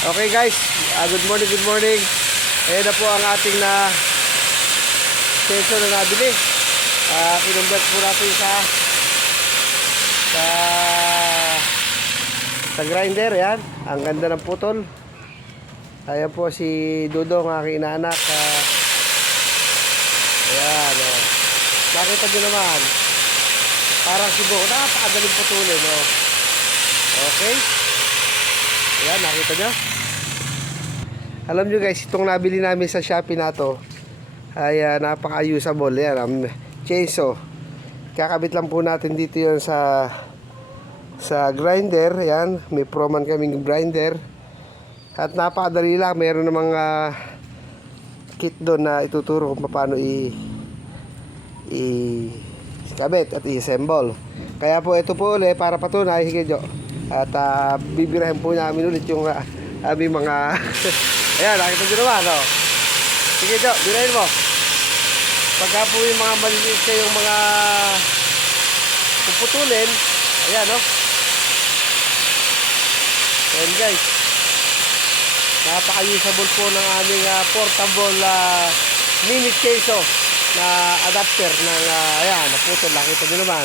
Okay guys, good morning, good morning. Ayan na po ang ating na peso na nabili. Kinumbert po natin sa grinder. Yan, ang ganda ng putol. Ayan po si Dudong, aking inaanak. Ayan, nakita nyo naman, parang si Bo, napakadaling putulin. Okay, ayan, nakita nyo. Alam nyo guys, itong nabili namin sa Shopee na to ay napaka-usable. Yan, chainsaw. Kakabit lang po natin dito yun sa grinder. Yan, may Proman kaming grinder. At napakadali lang. Meron namang kit doon na ituturo kung paano i-kabit at i-assemble. Kaya po ito po ulit para patunay. Sige Jo. At bibirahin po namin ulit yung aming mga ayan, nakita nyo naman, Sige Jo, birahin mo. Pagka po yung mga maliliit kayong mga puputulin, ayan, ayan guys, napaka-usable po ng aming portable mini chainsaw na adapter ng ayan, naputol, nakita nyo naman.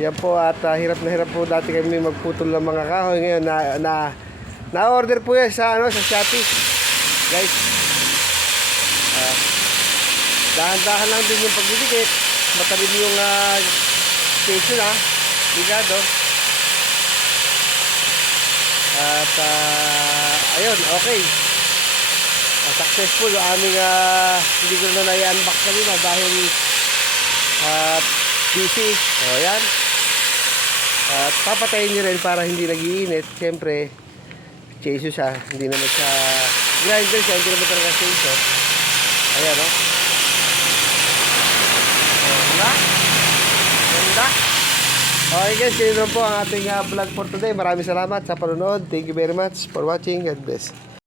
Yan po, at hirap na hirap po dati kami magputol ng mga kahoy. Ngayon na-order po yan sa Shopee guys. Dahan-dahan lang din yung pagdidikit, matalim yung chainsaw na ligado. At ayun, okay, successful yung aming hindi ko na i-unbox kanina dahil busy. Yan. At papatayin nyo rin para hindi nag-iinit. Siyempre chainsaw siya, hindi naman siya grinder siya, hindi naman talaga chainsaw. Ayan, ganda. Ganda. Okay guys, yun lang po ang ating vlog for today. Maraming salamat sa panonood. Thank you very much for watching. God bless.